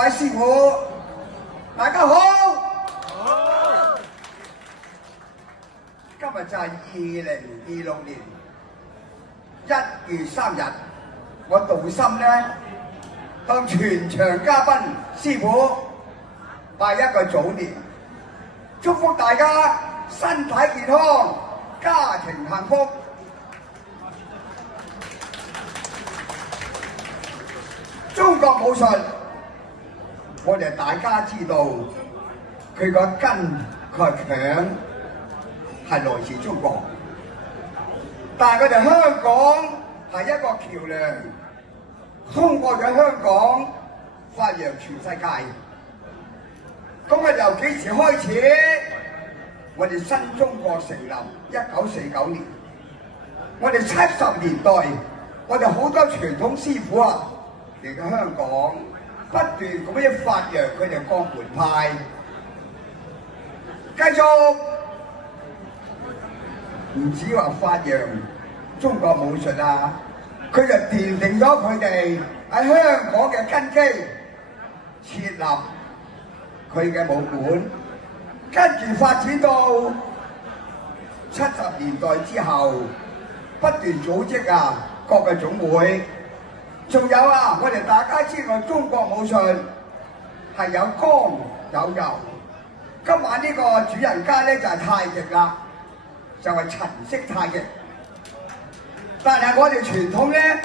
位師傅，大家好。好。今日就係2026年1月3日，我道心咧向全場嘉賓師傅拜一個早年，祝福大家身體健康，家庭幸福。中國武術，我哋大家知道佢個根佢係強，係來自中國。但係我哋香港係一個橋梁，通過咗香港發揚全世界。咁我由幾時開始？我哋新中國成立1949年，我哋70年代，我哋好多傳統師傅啊嚟到香港，不斷咁樣發揚佢哋各門派，繼續唔止話發揚中國武術啊，佢就奠定咗佢哋喺香港嘅根基，設立佢嘅武館，跟住發展到70年代之後，不斷組織啊各個總會。仲有啊，我哋大家知道中國武術係有剛有柔。今晚呢個主人家咧就係太極啦，就係陳式太極。但係我哋傳統咧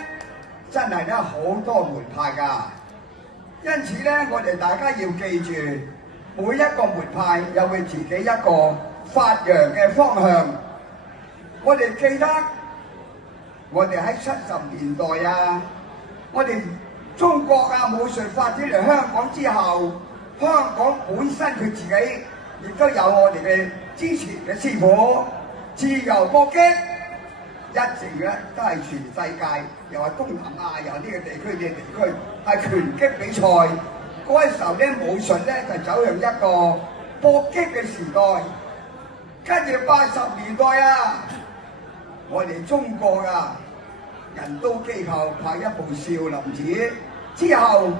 真係咧好多門派㗎，因此咧我哋大家要記住，每一個門派有佢自己一個發揚嘅方向。我哋記得我哋喺70年代啊。我哋中國啊武術發展嚟香港之後，香港本身佢自己亦都有我哋嘅之前嘅師傅，自由搏擊一直咧都係全世界，又係東南亞又呢個地區嘅地區係拳擊比賽。嗰陣時候咧武術咧就走向一個搏擊嘅時代。跟住80年代啊，我哋中國啊人都機構拍一部少林寺之後，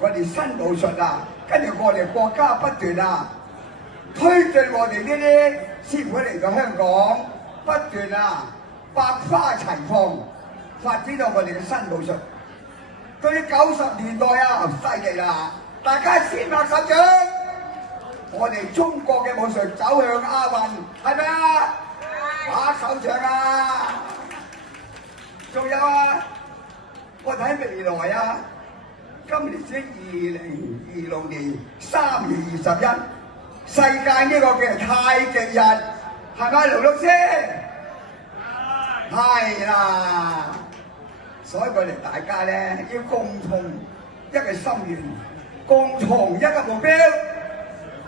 我哋新武術啊，跟住我哋國家不斷啊推進我哋呢啲師傅嚟到香港，不斷啊百花齊放，發展到我哋嘅新武術。對90年代啊，犀利啦！大家先拍手掌，我哋中國嘅武術走向亞運，係咪啊？拍手掌啊！仲有啊！我睇未來啊，今年先2026年3月21日，世界呢個嘅太極日，係咪盧老師？係啦，所以我哋大家咧要共同一個心願，共同一個目標，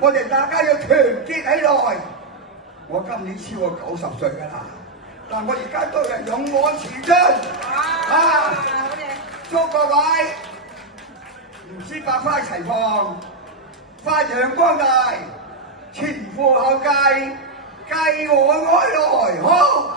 我哋大家要團結起來。我今年超過90歲㗎啦。但我而家都係勇往前進啊！祝各位唔知百花齊放，發揚光大，前赴後繼，繼我開來，好！